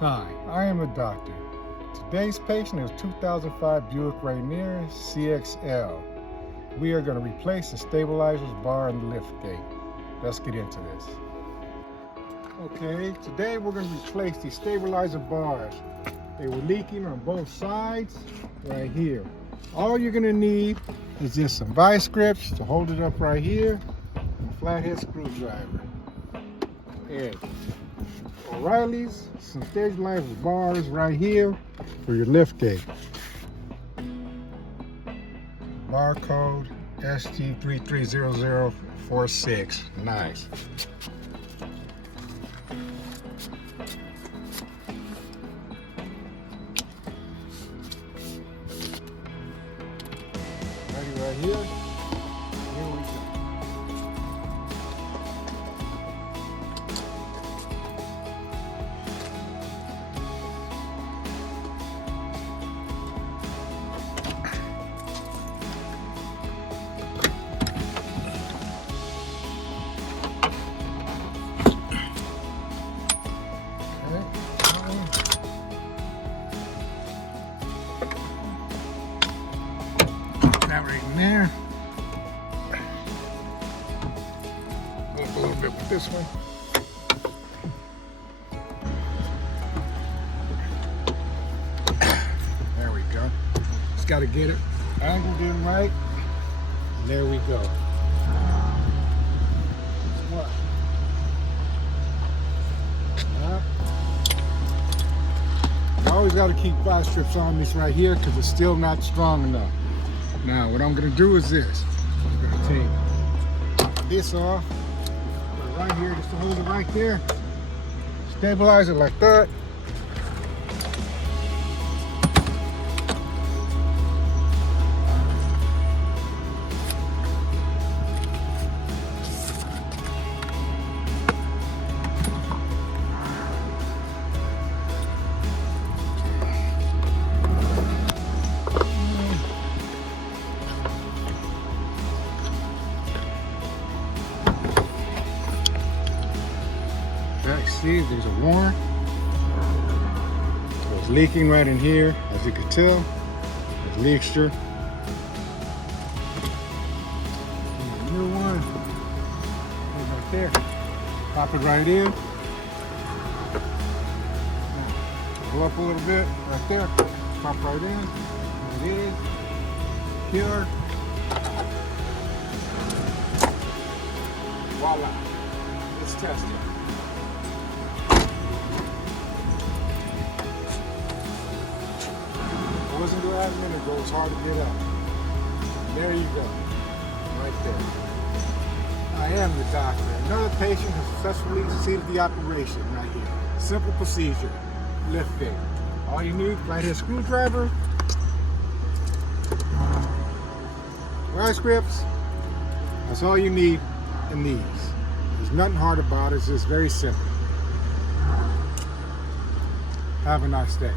Hi, I am a doctor. Today's patient is 2005 Buick Rainier CXL. We are going to replace the stabilizers, bar, and the lift gate. Let's get into this. Okay, today we're going to replace the stabilizer bars. They were leaking on both sides right here. All you're going to need is just some vice grips to hold it up right here and a flathead screwdriver. And O'Reilly's, some stabilizer bars right here for your lift gate. Barcode SG330046. Nice. Ready right here. Here we go. That right in there. Go up a little bit with this one. There we go. Just got to get it angled in right. There we go. What? You always got to keep vice strips on this right here because it's still not strong enough. Now, what I'm going to do is this. I'm going to take this off, put it right here, just to hold it right there. Stabilize it like that. See, there's a warrant. So it's leaking right in here, as you can tell. There's mixture. New one. Right there. Pop it right in. Go up a little bit, right there. Pop right in. There it is. Pure. Voila. Let's test it. I wasn't glad a minute ago, it's hard to get up. There you go, right there. I am the doctor. Another patient has successfully succeeded the operation right here. Simple procedure, lift gate. All you need, flathead screwdriver, vice grips. That's all you need in these. There's nothing hard about it, it's just very simple. Have a nice day.